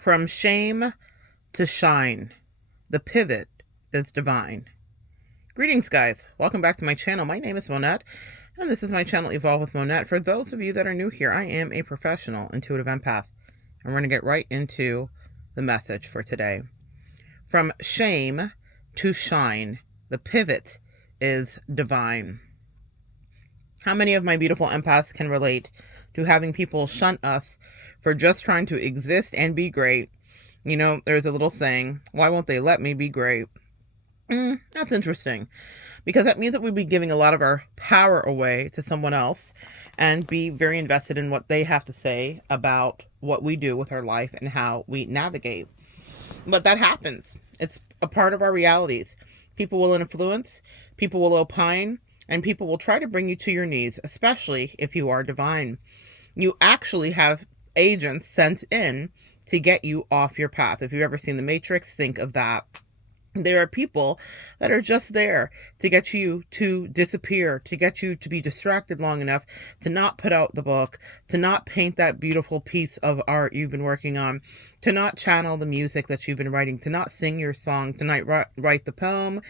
From shame to shine, the pivot is divine. Greetings, guys. Welcome back to my channel. My name is Monette, and this is my channel Evolve with Monette. For those of you that are new here, I am a professional intuitive empath, and we're going to get right into the message for today. From shame to shine, the pivot is divine. How many of my beautiful empaths can relate to having people shun us for just trying to exist and be great? You know, there's a little saying, why won't they let me be great? That's interesting, because that means that we'd be giving a lot of our power away to someone else and be very invested in what they have to say about what we do with our life and how we navigate. But that happens. It's a part of our realities. People will influence, people will opine, and people will try to bring you to your knees, especially if you are divine. You actually have agents sent in to get you off your path. If you've ever seen The Matrix, think of that. There are people that are just there to get you to disappear, to get you to be distracted long enough to not put out the book, to not paint that beautiful piece of art you've been working on, to not channel the music that you've been writing, to not sing your song, to not write the poem,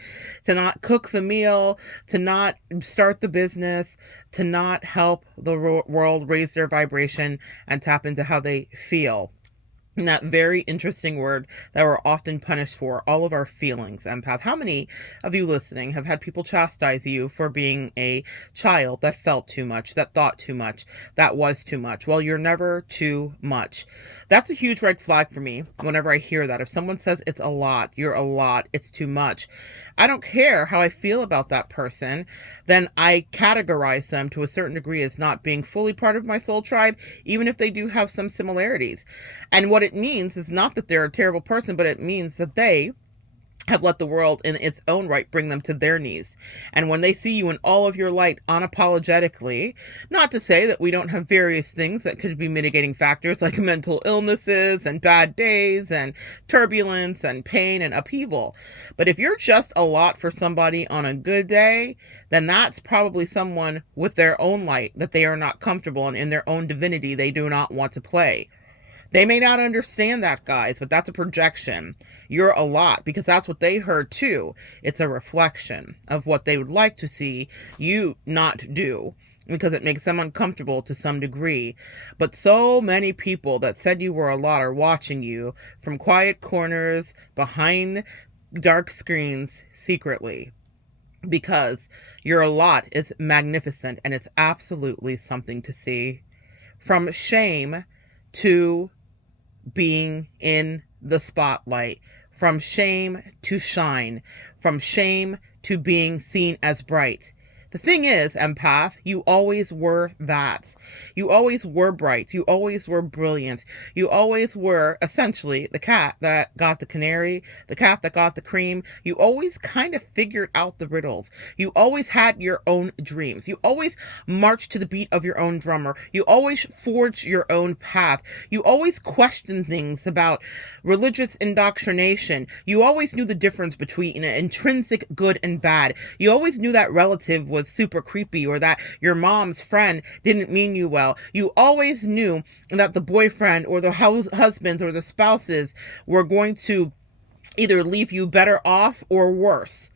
to not cook the meal, to not start the business, to not help the world raise their vibration and tap into how they feel. And that very interesting word that we're often punished for, all of our feelings, empath. How many of you listening have had people chastise you for being a child that felt too much, that thought too much, that was too much? Well, you're never too much. That's a huge red flag for me whenever I hear that. If someone says it's a lot, you're a lot, it's too much, I don't care how I feel about that person, then I categorize them to a certain degree as not being fully part of my soul tribe, even if they do have some similarities. And what it means is not that they're a terrible person, but it means that they have let the world in its own right bring them to their knees. And when they see you in all of your light unapologetically, not to say that we don't have various things that could be mitigating factors like mental illnesses and bad days and turbulence and pain and upheaval. But if you're just a lot for somebody on a good day, then that's probably someone with their own light that they are not comfortable in their own divinity they do not want to play. They may not understand that, guys, but that's a projection. You're a lot, because that's what they heard too. It's a reflection of what they would like to see you not do, because it makes them uncomfortable to some degree. But so many people that said you were a lot are watching you from quiet corners, behind dark screens, secretly. Because your lot is magnificent, and it's absolutely something to see. From shame to being in the spotlight, from shame to shine, from shame to being seen as bright. The thing is, empath, you always were that. You always were bright. You always were brilliant. You always were essentially the cat that got the canary, the cat that got the cream. You always kind of figured out the riddles. You always had your own dreams. You always marched to the beat of your own drummer. You always forged your own path. You always questioned things about religious indoctrination. You always knew the difference between intrinsic good and bad. You always knew that relative was super creepy, or that your mom's friend didn't mean you well. You always knew that the boyfriend or the husbands or the spouses were going to either leave you better off or worse.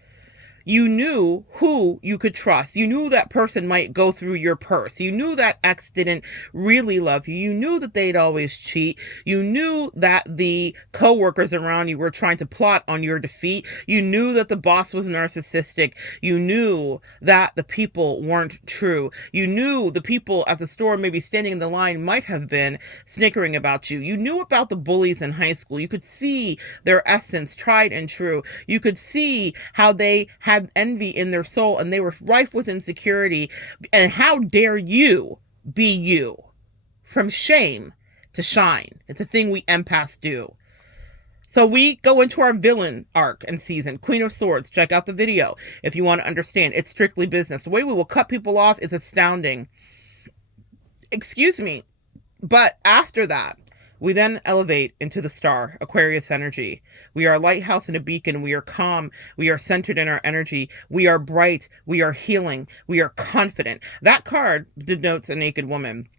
You knew who you could trust. You knew that person might go through your purse. You knew that ex didn't really love you. You knew that they'd always cheat. You knew that the coworkers around you were trying to plot on your defeat. You knew that the boss was narcissistic. You knew that the people weren't true. You knew the people at the store maybe standing in the line might have been snickering about you. You knew about the bullies in high school. You could see their essence, tried and true. You could see how they had envy in their soul and they were rife with insecurity. And how dare you be you? From shame to shine. It's a thing we empaths do. So we go into our villain arc and season, Queen of Swords. Check out the video if you want to understand. It's strictly business. The way we will cut people off is astounding. Excuse me. But after that, we then elevate into the star, Aquarius energy. We are a lighthouse and a beacon. We are calm. We are centered in our energy. We are bright. We are healing. We are confident. That card denotes a naked woman.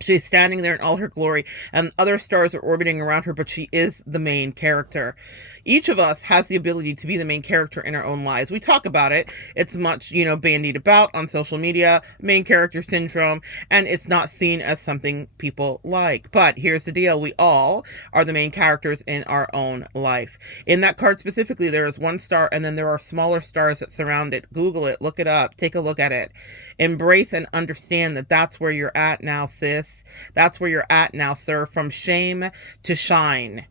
She's standing there in all her glory, and other stars are orbiting around her, but she is the main character. Each of us has the ability to be the main character in our own lives. We talk about it. It's much, bandied about on social media, main character syndrome, and it's not seen as something people like. But here's the deal. We all are the main characters in our own life. In that card specifically, there is one star, and then there are smaller stars that surround it. Google it, look it up, take a look at it. Embrace and understand that that's where you're at now, sis. That's where you're at now, sir. From shame to shine.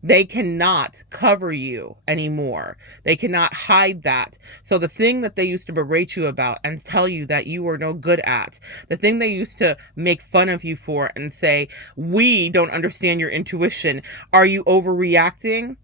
They cannot cover you anymore. They cannot hide that. So the thing that they used to berate you about and tell you that you were no good at, the thing they used to make fun of you for and say, we don't understand your intuition. Are you overreacting?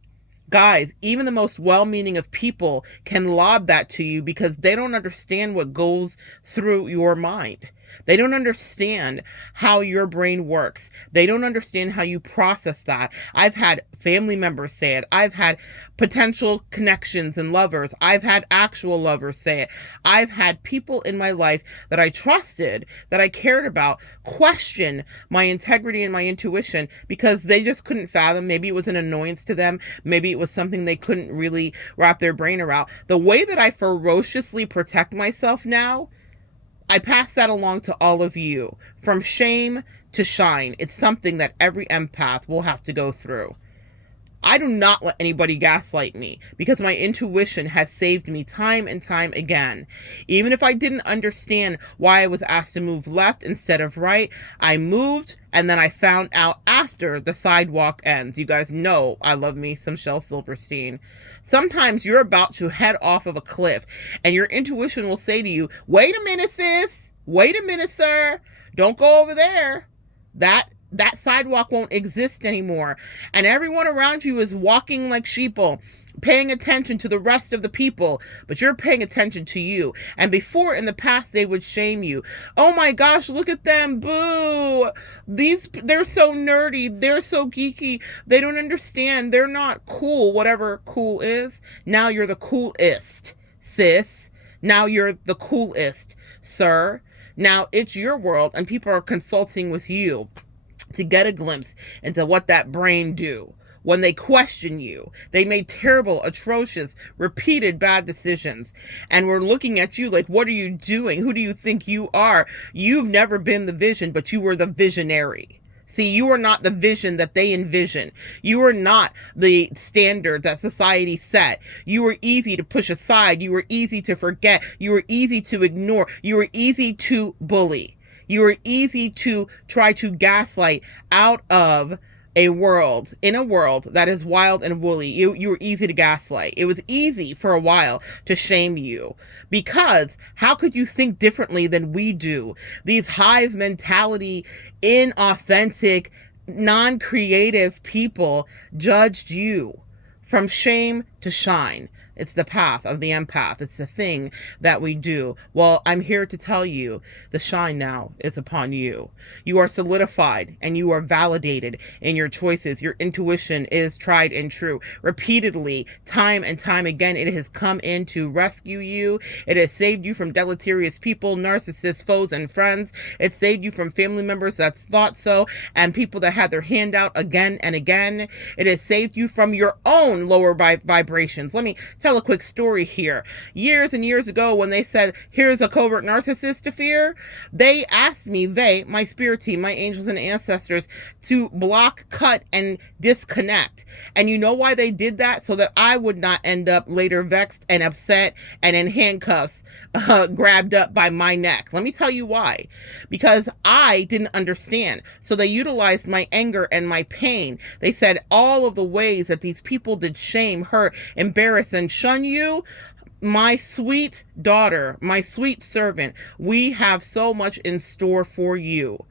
Guys, even the most well-meaning of people can lob that to you because they don't understand what goes through your mind. They don't understand how your brain works. They don't understand how you process that. I've had family members say it. I've had potential connections and lovers. I've had actual lovers say it. I've had people in my life that I trusted, that I cared about, question my integrity and my intuition because they just couldn't fathom. Maybe it was an annoyance to them. Maybe it was something they couldn't really wrap their brain around. The way that I ferociously protect myself now, I pass that along to all of you. From shame to shine. It's something that every empath will have to go through. I do not let anybody gaslight me because my intuition has saved me time and time again. Even if I didn't understand why I was asked to move left instead of right, I moved and then I found out after the sidewalk ends. You guys know I love me some Shel Silverstein. Sometimes you're about to head off of a cliff and your intuition will say to you, wait a minute, sis. Wait a minute, sir. Don't go over there. That sidewalk won't exist anymore. And everyone around you is walking like sheeple, paying attention to the rest of the people, but you're paying attention to you. And before, in the past, they would shame you. Oh my gosh, look at them. Boo. They're so nerdy. They're so geeky. They don't understand. They're not cool, whatever cool is. Now you're the coolest, sis. Now you're the coolest, sir. Now it's your world, and people are consulting with you to get a glimpse into what that brain do. When they question you, they made terrible, atrocious, repeated bad decisions. And we're looking at you like, what are you doing? Who do you think you are? You've never been the vision, but you were the visionary. See, you are not the vision that they envision. You are not the standard that society set. You were easy to push aside. You were easy to forget. You were easy to ignore. You were easy to bully. You were easy to try to gaslight out of in a world that is wild and woolly. You were easy to gaslight. It was easy for a while to shame you because how could you think differently than we do? These hive mentality, inauthentic, non-creative people judged you. From shame to shine. It's the path of the empath. It's the thing that we do. Well, I'm here to tell you the shine now is upon you. You are solidified and you are validated in your choices. Your intuition is tried and true. Repeatedly, time and time again, it has come in to rescue you. It has saved you from deleterious people, narcissists, foes, and friends. It saved you from family members that thought so and people that had their hand out again and again. It has saved you from your own lower vibrations. Let me tell a quick story here. Years and years ago, when they said, here's a covert narcissist to fear, they asked me, my spirit team, my angels and ancestors, to block, cut, and disconnect. And you know why they did that? So that I would not end up later vexed and upset and in handcuffs, grabbed up by my neck. Let me tell you why. Because I didn't understand. So they utilized my anger and my pain. They said all of the ways that these people did shame, hurt, embarrass, and shun you. My sweet daughter, my sweet servant, we have so much in store for you.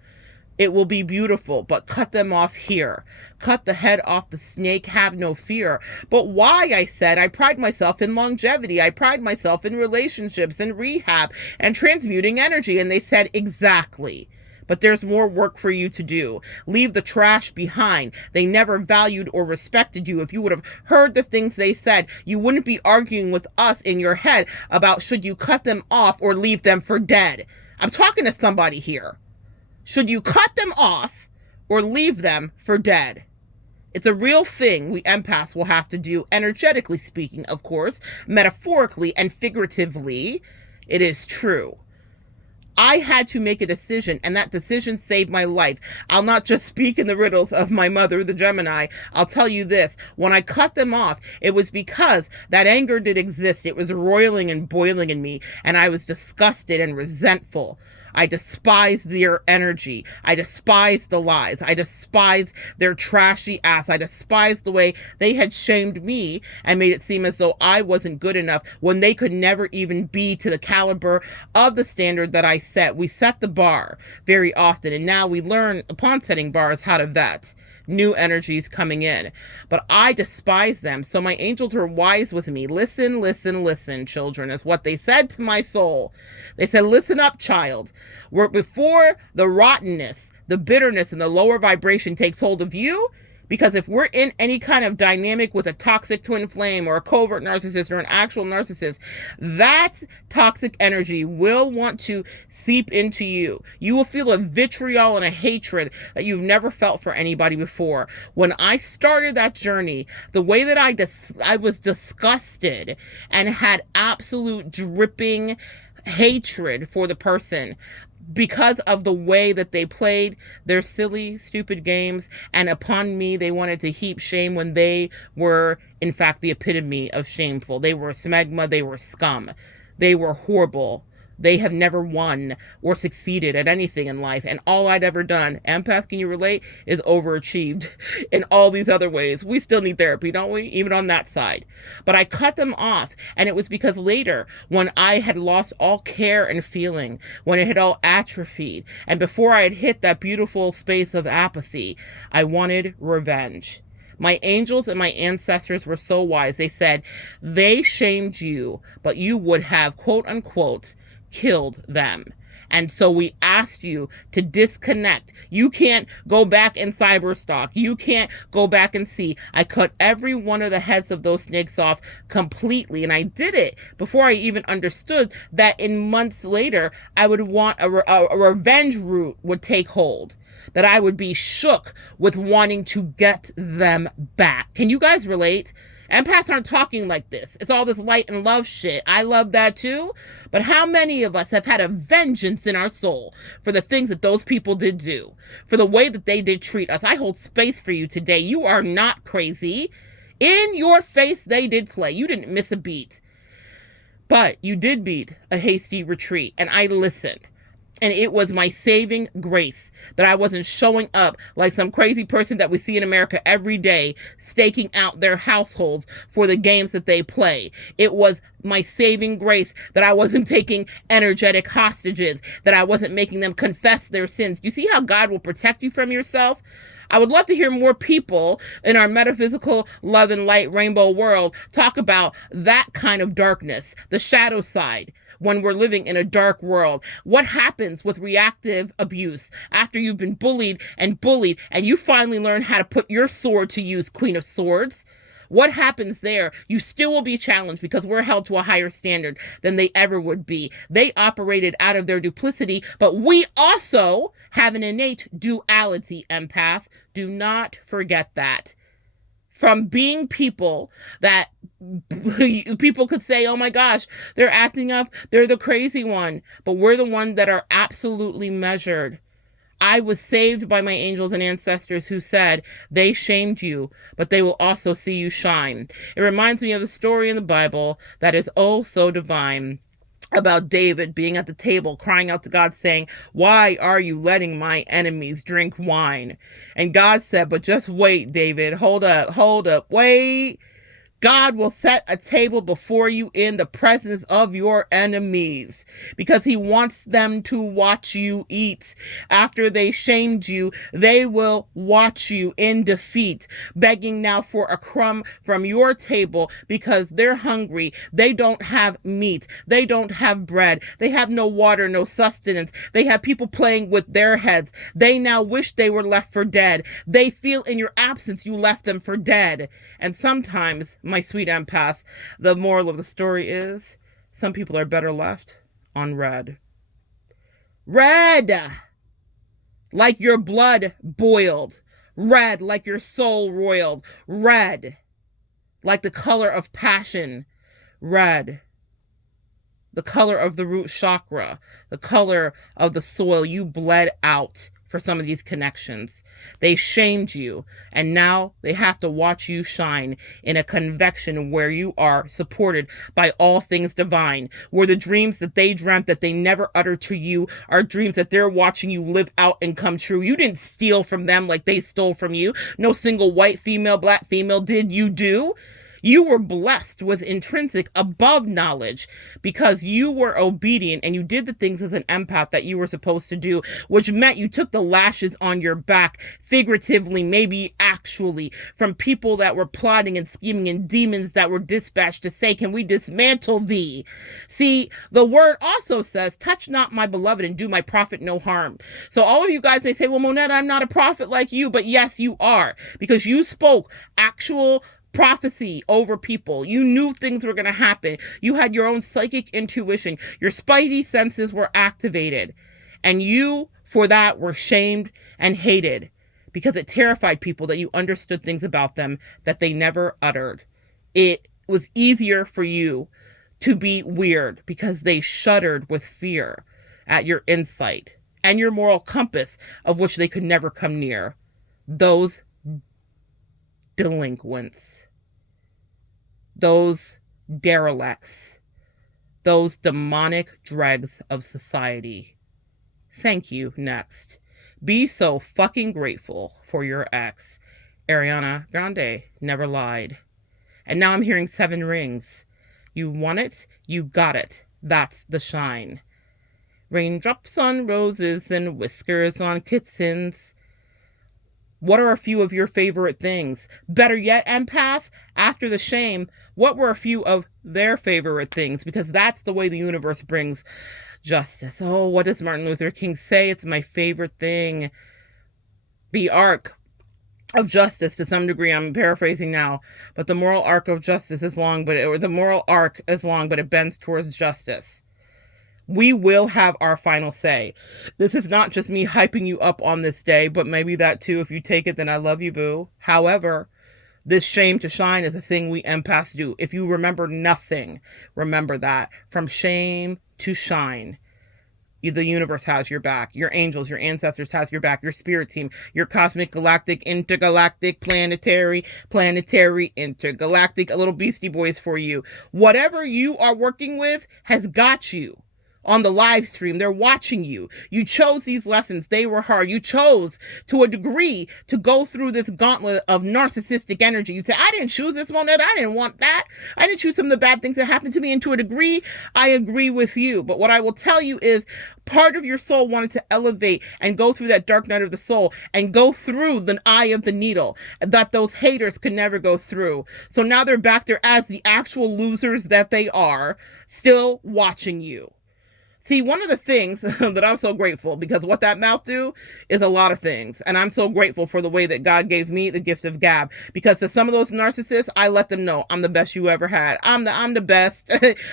It will be beautiful, but cut them off here. Cut the head off the snake, have no fear. But why, I said, I pride myself in longevity. I pride myself in relationships and rehab and transmuting energy. And they said, exactly. But there's more work for you to do. Leave the trash behind. They never valued or respected you. If you would have heard the things they said, you wouldn't be arguing with us in your head about should you cut them off or leave them for dead. I'm talking to somebody here. Should you cut them off or leave them for dead? It's a real thing we empaths will have to do, energetically speaking, of course, metaphorically and figuratively. It is true. I had to make a decision, and that decision saved my life. I'll not just speak in the riddles of my mother, the Gemini. I'll tell you this. When I cut them off, it was because that anger did exist. It was roiling and boiling in me, and I was disgusted and resentful. I despised their energy. I despised the lies. I despised their trashy ass. I despised the way they had shamed me and made it seem as though I wasn't good enough when they could never even be to the caliber of the standard that I set. We set the bar very often, and now we learn upon setting bars how to vet new energies coming in. But I despise them. So my angels were wise with me. Listen, listen, listen, children, is what they said to my soul. They said, listen up, child. Where before the rottenness, the bitterness, and the lower vibration takes hold of you, because if we're in any kind of dynamic with a toxic twin flame or a covert narcissist or an actual narcissist, that toxic energy will want to seep into you. You will feel a vitriol and a hatred that you've never felt for anybody before. When I started that journey, the way that I was disgusted and had absolute dripping hatred for the person, because of the way that they played their silly, stupid games, and upon me, they wanted to heap shame when they were, in fact, the epitome of shameful. They were smegma, they were scum, they were horrible. They have never won or succeeded at anything in life. And all I'd ever done, empath, can you relate, is overachieved in all these other ways. We still need therapy, don't we? Even on that side. But I cut them off. And it was because later, when I had lost all care and feeling, when it had all atrophied, and before I had hit that beautiful space of apathy, I wanted revenge. My angels and my ancestors were so wise. They said, they shamed you, but you would have, quote unquote, killed them. And so we asked you to disconnect. You can't go back and cyberstalk. You can't go back and see. I cut every one of the heads of those snakes off completely. And I did it before I even understood that in months later, I would want a revenge root would take hold. That I would be shook with wanting to get them back. Can you guys relate? Empaths aren't talking like this. It's all this light and love shit. I love that too. But how many of us have had a vengeance in our soul for the things that those people did do, for the way that they did treat us? I hold space for you today. You are not crazy. In your face, they did play. You didn't miss a beat. But you did beat a hasty retreat, and I listened. And it was my saving grace that I wasn't showing up like some crazy person that we see in America every day, staking out their households for the games that they play. It was my saving grace that I wasn't taking energetic hostages, that I wasn't making them confess their sins. You see how God will protect you from yourself? I would love to hear more people in our metaphysical love and light rainbow world talk about that kind of darkness, the shadow side, when we're living in a dark world. What happens with reactive abuse after you've been bullied and you finally learn how to put your sword to use, Queen of Swords? What happens there? You still will be challenged because we're held to a higher standard than they ever would be. They operated out of their duplicity, but we also have an innate duality, empath. Do not forget that. From being people that people could say, oh my gosh, they're acting up, they're the crazy one, but we're the one that are absolutely measured. I was saved by my angels and ancestors who said, they shamed you, but they will also see you shine. It reminds me of the story in the Bible that is oh so divine, about David being at the table crying out to God saying, why are you letting my enemies drink wine? And God said, but just wait, David, hold up, wait. God will set a table before you in the presence of your enemies because he wants them to watch you eat. After they shamed you, they will watch you in defeat, begging now for a crumb from your table because they're hungry. They don't have meat. They don't have bread. They have no water, no sustenance. They have people playing with their heads. They now wish they were left for dead. They feel in your absence you left them for dead. And sometimes, my sweet empaths, the moral of the story is some people are better left on red. Red! like your blood boiled, red like your soul roiled, red like the color of passion, red the color of the root chakra, the color of the soil. You bled out for some of these connections. They shamed you, and now they have to watch you shine in a convection where you are supported by all things divine, where the dreams that they dreamt that they never uttered to you are dreams that they're watching you live out and come true. You didn't steal from them like they stole from you. No single white female, black female did you do. You were blessed with intrinsic above knowledge because you were obedient and you did the things as an empath that you were supposed to do, which meant you took the lashes on your back, figuratively, maybe actually, from people that were plotting and scheming and demons that were dispatched to say, can we dismantle thee? See, the word also says, touch not my beloved and do my prophet no harm. So all of you guys may say, well, Monette, I'm not a prophet like you, but yes, you are, because you spoke actual prophecy over people. You knew things were going to happen. You had your own psychic intuition. Your spidey senses were activated. And you, for that, were shamed and hated because it terrified people that you understood things about them that they never uttered. It was easier for you to be weird because they shuddered with fear at your insight and your moral compass, of which they could never come near. Those delinquents, those derelicts, those demonic dregs of society. Thank you. Next. Be so fucking grateful for your ex. Ariana Grande never lied. And now I'm hearing 7 rings. You want it, you got it. That's the shine. Raindrops on roses and whiskers on kittens. What are a few of your favorite things? Better yet, empath, after the shame, what were a few of their favorite things? Because that's the way the universe brings justice. Oh, what does Martin Luther King say? It's my favorite thing. The arc of justice, to some degree, I'm paraphrasing now, but the moral arc of justice is long, but it bends towards justice. We will have our final say. This is not just me hyping you up on this day, but maybe that too. If you take it, then I love you, boo. However, this shame to shine is a thing we empaths do. If you remember nothing, remember that. From shame to shine, the universe has your back. Your angels, your ancestors has your back. Your spirit team, your cosmic, galactic, intergalactic, planetary, intergalactic, a little beastie boys for you. Whatever you are working with has got you. On the live stream, they're watching you. You chose these lessons. They were hard. You chose, to a degree, to go through this gauntlet of narcissistic energy. You say, I didn't choose this one. I didn't want that. I didn't choose some of the bad things that happened to me. And to a degree, I agree with you. But what I will tell you is part of your soul wanted to elevate and go through that dark night of the soul and go through the eye of the needle that those haters could never go through. So now they're back there as the actual losers that they are, still watching you. See, one of the things that I'm so grateful, because what that mouth do is a lot of things. And I'm so grateful for the way that God gave me the gift of gab. Because to some of those narcissists, I let them know I'm the best you ever had. I'm the best.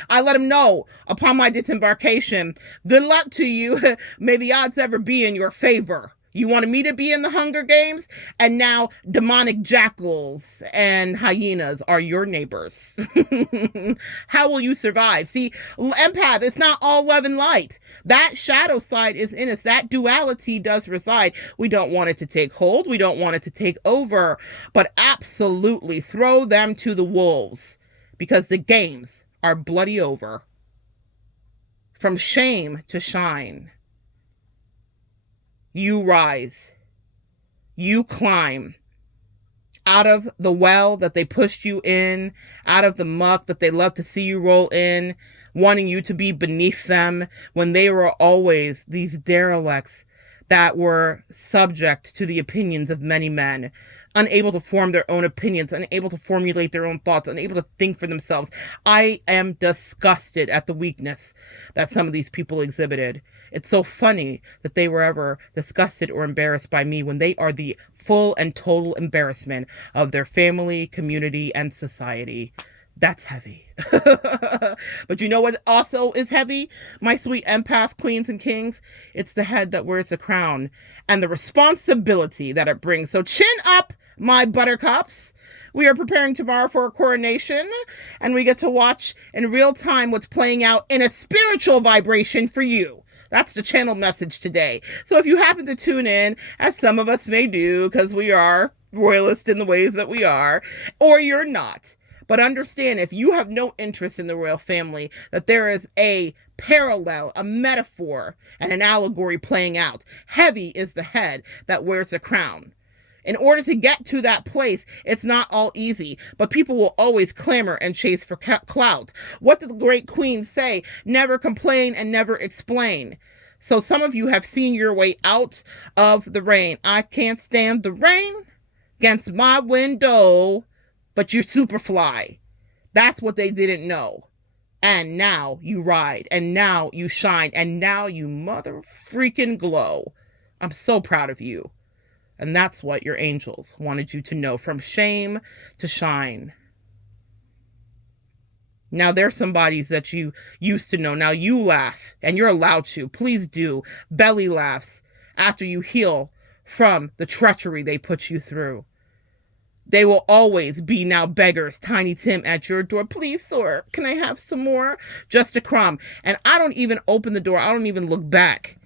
I let them know upon my disembarkation, good luck to you. May the odds ever be in your favor. You wanted me to be in the Hunger Games, and now demonic jackals and hyenas are your neighbors. How will you survive? See, empath, it's not all love and light. That shadow side is in us. That duality does reside. We don't want it to take hold. We don't want it to take over. But absolutely throw them to the wolves, because the games are bloody over. From shame to shine. You rise, you climb out of the well that they pushed you in, out of the muck that they love to see you roll in, wanting you to be beneath them when they were always these derelicts that were subject to the opinions of many men, unable to form their own opinions, unable to formulate their own thoughts, unable to think for themselves. I am disgusted at the weakness that some of these people exhibited. It's so funny that they were ever disgusted or embarrassed by me when they are the full and total embarrassment of their family, community, and society. That's heavy. But you know what also is heavy? My sweet empath queens and kings, it's the head that wears the crown and the responsibility that it brings. So chin up, my buttercups. We are preparing tomorrow for a coronation, and we get to watch in real time what's playing out in a spiritual vibration for you. That's the channel message today. So if you happen to tune in, as some of us may do, because we are royalists in the ways that we are, or you're not, but understand, if you have no interest in the royal family, that there is a parallel, a metaphor, and an allegory playing out. Heavy is the head that wears the crown. In order to get to that place, it's not all easy, but people will always clamor and chase for clout. What did the great queen say? Never complain and never explain. So some of you have seen your way out of the rain. I can't stand the rain against my window, but you're Superfly. That's what they didn't know. And now you ride, and now you shine, and now you mother freaking glow. I'm so proud of you. And that's what your angels wanted you to know, from shame to shine. Now there's some bodies that you used to know. Now you laugh, and you're allowed to. Please do. Belly laughs after you heal from the treachery they put you through. They will always be now beggars, Tiny Tim at your door. Please, sir, can I have some more? Just a crumb. And I don't even open the door. I don't even look back.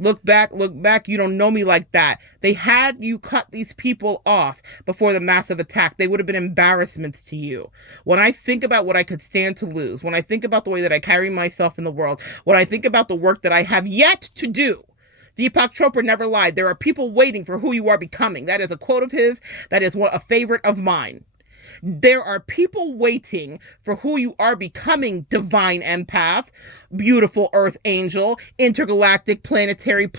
Look back, look back. You don't know me like that. They had you cut these people off before the massive attack. They would have been embarrassments to you. When I think about what I could stand to lose, when I think about the way that I carry myself in the world, when I think about the work that I have yet to do, Deepak Chopra never lied. There are people waiting for who you are becoming. That is a quote of his. That is a favorite of mine. There are people waiting for who you are becoming, divine empath, beautiful earth angel, intergalactic, planetary,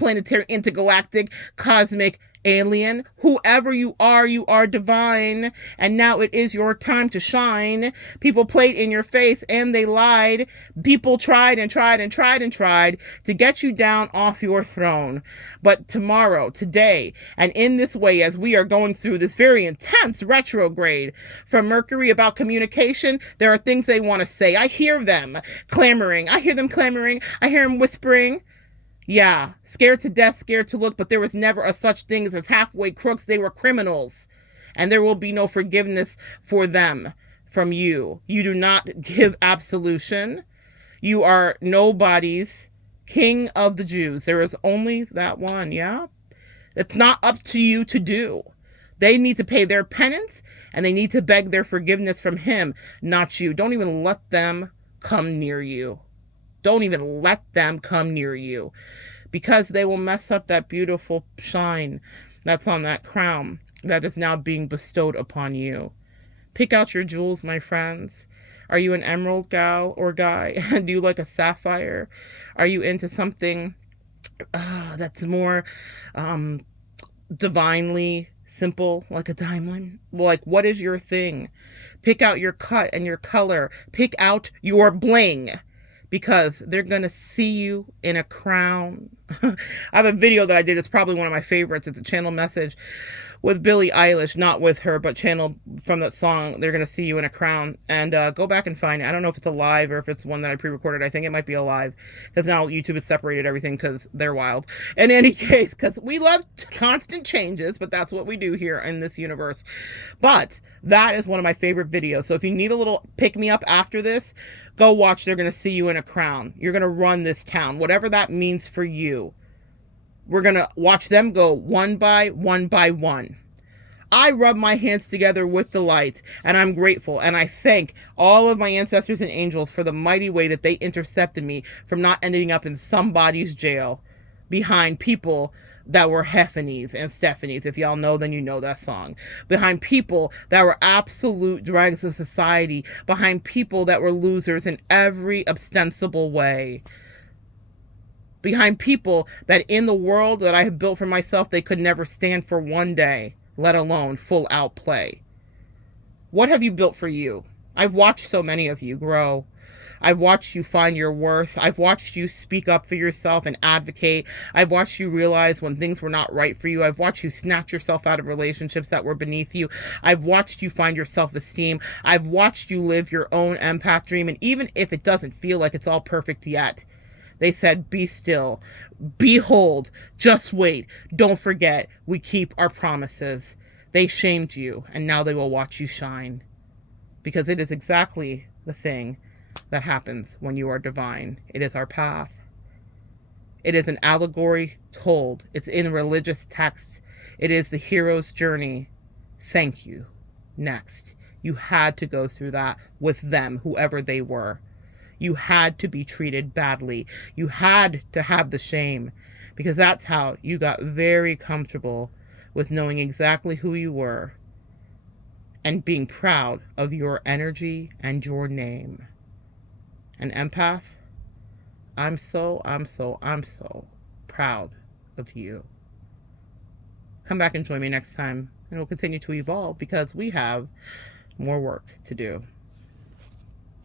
intergalactic, cosmic alien. Whoever you are divine. And now it is your time to shine. People played in your face and they lied. People tried and tried and tried and tried to get you down off your throne. But tomorrow, today, and in this way, as we are going through this very intense retrograde from Mercury about communication, there are things they want to say. I hear them clamoring. I hear them clamoring. I hear them whispering. Yeah, scared to death, scared to look, but there was never a such thing as halfway crooks. They were criminals, and there will be no forgiveness for them from you. You do not give absolution. You are nobody's king of the Jews. There is only that one, yeah? It's not up to you to do. They need to pay their penance, and they need to beg their forgiveness from him, not you. Don't even let them come near you. Don't even let them come near you, because they will mess up that beautiful shine that's on that crown that is now being bestowed upon you. Pick out your jewels, my friends. Are you an emerald gal or guy? Do you like a sapphire? Are you into something that's more divinely simple, like a diamond? Like, what is your thing? Pick out your cut and your color. Pick out your bling, because they're going to see you in a crown. I have a video that I did. It's probably one of my favorites. It's a channel message with Billie Eilish, not with her, but channeled from that song, They're Going to See You in a Crown. And go back and find it. I don't know if it's a live or if it's one that I pre-recorded. I think it might be a live, because now YouTube has separated everything because they're wild. In any case, because we love constant changes, but that's what we do here in this universe. But that is one of my favorite videos. So if you need a little pick-me-up after this, go watch They're Going to See You in a Crown. You're going to run this town, whatever that means for you. We're going to watch them go one by one. I rub my hands together with delight, and I'm grateful, and I thank all of my ancestors and angels for the mighty way that they intercepted me from not ending up in somebody's jail behind people that were Heffanies and Stephanies. If y'all know, then you know that song. Behind people that were absolute dregs of society. Behind people that were losers in every ostensible way. Behind people that in the world that I have built for myself, they could never stand for one day, let alone full out play. What have you built for you? I've watched so many of you grow. I've watched you find your worth. I've watched you speak up for yourself and advocate. I've watched you realize when things were not right for you. I've watched you snatch yourself out of relationships that were beneath you. I've watched you find your self-esteem. I've watched you live your own empath dream. And even if it doesn't feel like it's all perfect yet, they said, be still, behold, just wait. Don't forget, we keep our promises. They shamed you, and now they will watch you shine. Because it is exactly the thing that happens when you are divine. It is our path. It is an allegory told. It's in religious text. It is the hero's journey. Thank you. Next. You had to go through that with them, whoever they were. You had to be treated badly. You had to have the shame, because that's how you got very comfortable with knowing exactly who you were and being proud of your energy and your name. An empath, I'm so proud of you. Come back and join me next time, and we'll continue to evolve because we have more work to do.